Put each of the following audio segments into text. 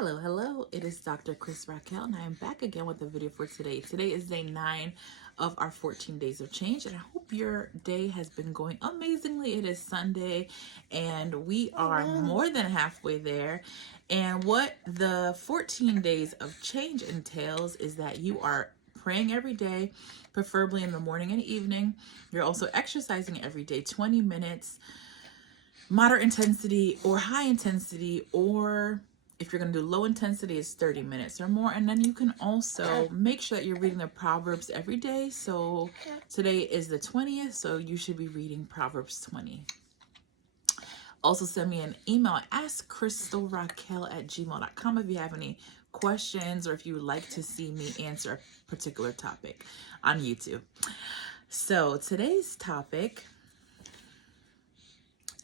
Hello, hello. It is Dr. Askkrystalracquel, and I am back again with a video for today. Today is day 9 of our 14 days of change, and I hope your day has been going amazingly. It is Sunday, and we are more than halfway there. And what the 14 days of change entails is that you are praying every day, preferably in the morning and evening. You're also exercising every day, 20 minutes, moderate intensity or high intensity, or if you're going to do low intensity, it's 30 minutes or more. And then you can also make sure that you're reading the Proverbs every day. So today is the 20th, so you should be reading Proverbs 20. Also send me an email at askkrystalracquel@gmail.com if you have any questions or if you would like to see me answer a particular topic on YouTube. So today's topic,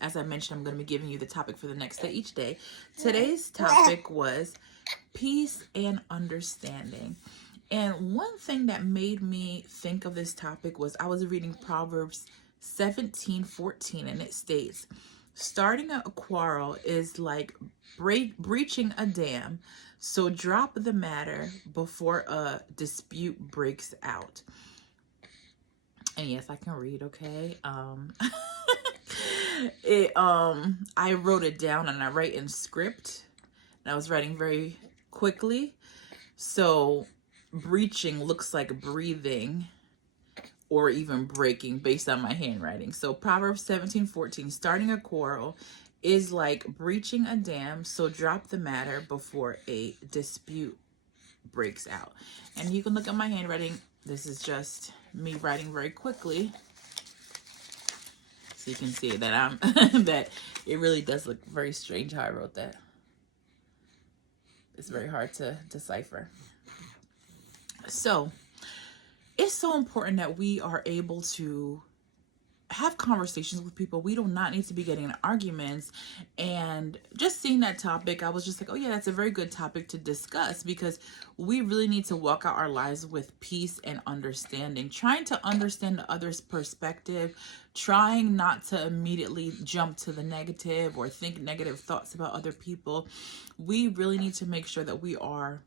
as I mentioned, I'm going to be giving you the topic for the next day each day. Today's topic was peace and understanding. And one thing that made me think of this topic was I was reading Proverbs 17:14, and it states, starting a quarrel is like breaching a dam, so drop the matter before a dispute breaks out. And yes, I can read, okay? I wrote it down, and I write in script, and I was writing very quickly, so breaching looks like breathing or even breaking based on my handwriting. So Proverbs 17:14, starting a quarrel is like breaching a dam, so drop the matter before a dispute breaks out. And you can look at my handwriting. This is just me writing very quickly, so you can see that I'm that it really does look very strange how I wrote that. It's very hard to decipher. So it's so important that we are able to have conversations with people. We do not need to be getting in arguments. And just seeing that topic, I was just like, oh yeah, that's a very good topic to discuss, because we really need to walk out our lives with peace and understanding, trying to understand the other's perspective, trying not to immediately jump to the negative or think negative thoughts about other people. We really need to make sure that we are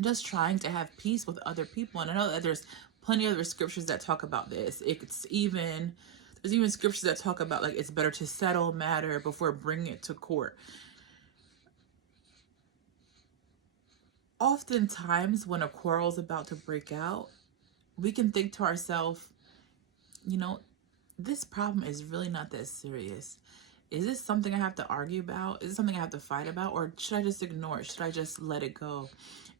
just trying to have peace with other people. And I know that there's plenty of other scriptures that talk about this. There's even scriptures that talk about, like, it's better to settle a matter before bringing it to court. Oftentimes when a quarrel is about to break out, we can think to ourselves, you know, this problem is really not that serious. Is this something I have to argue about? Is it something I have to fight about? Or should I just ignore it? Should I just let it go?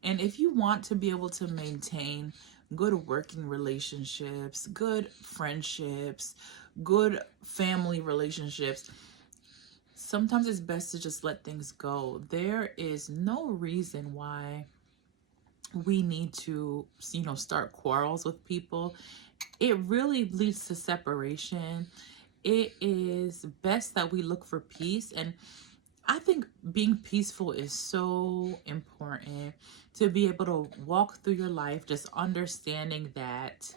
And if you want to be able to maintain good working relationships, good friendships, good family relationships, sometimes it's best to just let things go. There is no reason why we need to, start quarrels with people. It really leads to separation. It is best that we look for peace. And I think being peaceful is so important, to be able to walk through your life just understanding that,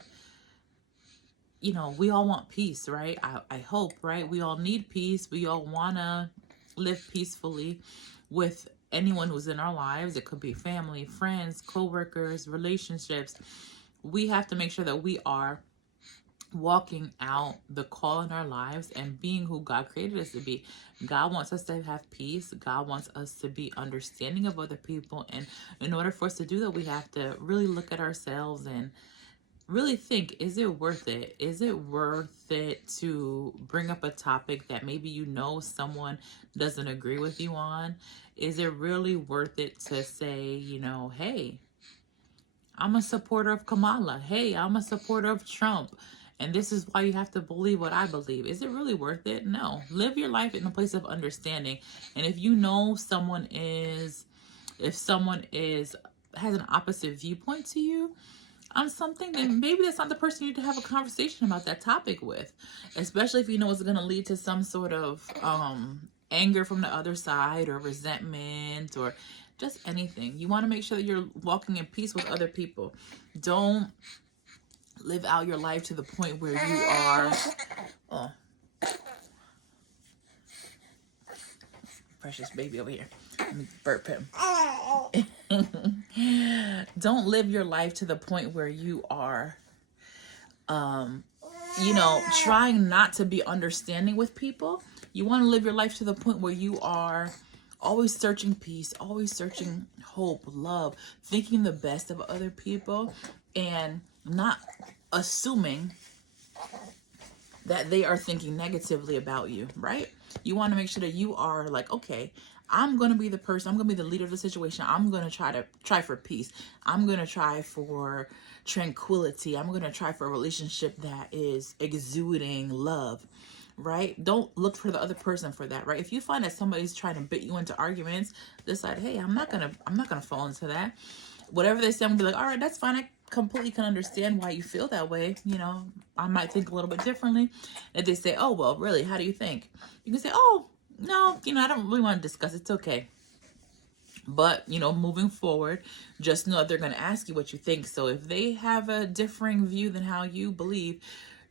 we all want peace, right? I hope, right? We all need peace. We all want to live peacefully with anyone who's in our lives. It could be family, friends, co-workers, relationships. We have to make sure that we are walking out the call in our lives and being who God created us to be. God wants us to have peace. God wants us to be understanding of other people. And in order for us to do that, we have to really look at ourselves and really think, is it worth it? Is it worth it to bring up a topic that maybe someone doesn't agree with you on? Is it really worth it to say, hey, I'm a supporter of Kamala. Hey, I'm a supporter of Trump. And this is why you have to believe what I believe. Is it really worth it? No. Live your life in a place of understanding. And if someone has an opposite viewpoint to you on something, then maybe that's not the person you need to have a conversation about that topic with. Especially if it's going to lead to some sort of anger from the other side, or resentment, or just anything. You want to make sure that you're walking in peace with other people. Don't live out your life to the point where you are precious baby over here. Let me burp him. Don't live your life to the point where you are, trying not to be understanding with people. You want to live your life to the point where you are always searching peace, always searching hope, love, thinking the best of other people, and not assuming that they are thinking negatively about you, right? You want to make sure that you are like, okay, I'm going to be the person, I'm going to be the leader of the situation. I'm going to try for peace. I'm going to try for tranquility. I'm going to try for a relationship that is exuding love, right? Don't look for the other person for that, right? If you find that somebody's trying to bait you into arguments, decide, hey, I'm not going to fall into that. Whatever they say, I'm gonna be like, all right, that's fine. I completely can understand why you feel that way. I might think a little bit differently. If they say, oh, well, really, how do you think? You can say, oh, no, I don't really want to discuss. It's okay. But, moving forward, just know that they're going to ask you what you think. So if they have a differing view than how you believe,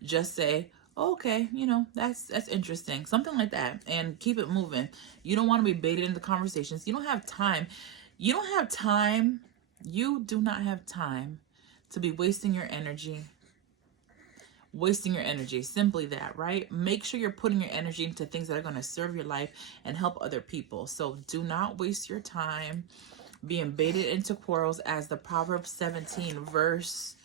just say, oh, okay, that's interesting. Something like that. And keep it moving. You don't want to be baited into conversations. You don't have time. You don't have time. You do not have time to be wasting your energy. Simply that, right? Make sure you're putting your energy into things that are going to serve your life and help other people. So do not waste your time being baited into quarrels, as the Proverbs 17 verse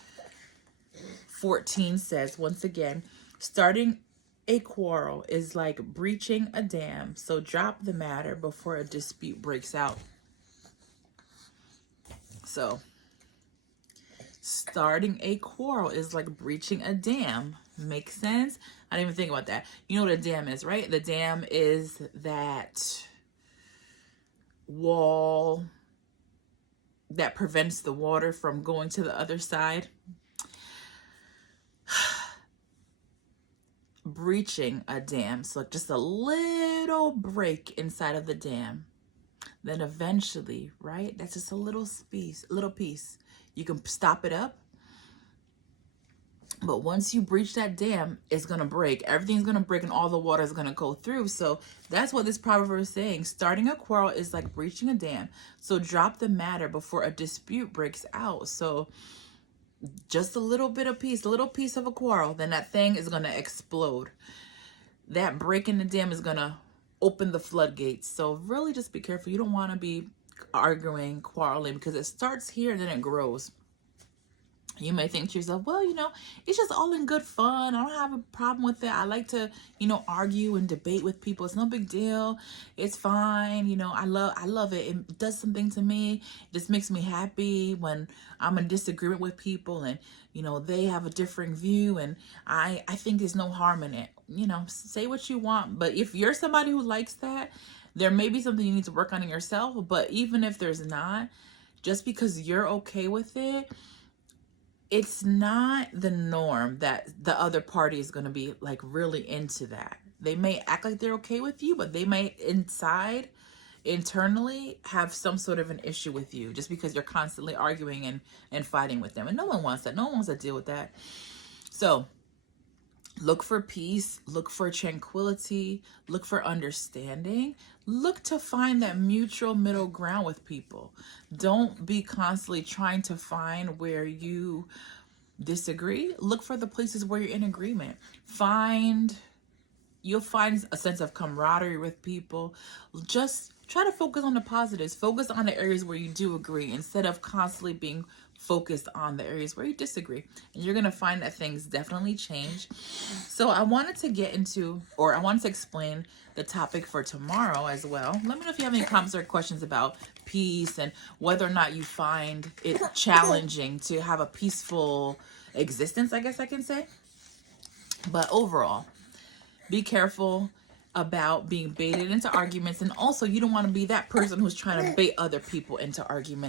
14 says. Once again, starting a quarrel is like breaching a dam. So drop the matter before a dispute breaks out. So starting a quarrel is like breaching a dam. Makes sense? I didn't even think about that. You know what a dam is, right? The dam is that wall that prevents the water from going to the other side. Breaching a dam. So just a little break inside of the dam. Then eventually, right? That's just a little piece. You can stop it up. But once you breach that dam, it's going to break. Everything's going to break and all the water is going to go through. So that's what this proverb is saying. Starting a quarrel is like breaching a dam. So drop the matter before a dispute breaks out. So just a little piece of a quarrel, then that thing is going to explode. That break in the dam is going to open the floodgates. So really just be careful. You don't want to be arguing, quarreling, because it starts here and then it grows. You may think to yourself, well, it's just all in good fun. I don't have a problem with it. I like to, argue and debate with people. It's no big deal. It's fine. I love it. It does something to me. It just makes me happy when I'm in disagreement with people and, they have a differing view, and I think there's no harm in it. Say what you want. But if you're somebody who likes that, there may be something you need to work on in yourself. But even if there's not, just because you're okay with it, it's not the norm that the other party is going to be like really into that. They may act like they're okay with you, but they may internally have some sort of an issue with you just because you're constantly arguing and fighting with them. And no one wants that. No one wants to deal with that. So look for peace, look for tranquility, look for understanding, look to find that mutual middle ground with people. Don't be constantly trying to find where you disagree. Look for the places where you're in agreement. You'll find a sense of camaraderie with people. Just try to focus on the positives. Focus on the areas where you do agree instead of constantly being focused on the areas where you disagree. And you're going to find that things definitely change. So I wanted to explain the topic for tomorrow as well. Let me know if you have any comments or questions about peace and whether or not you find it challenging to have a peaceful existence, I guess I can say. But overall, be careful about being baited into arguments. And also, you don't want to be that person who's trying to bait other people into arguments.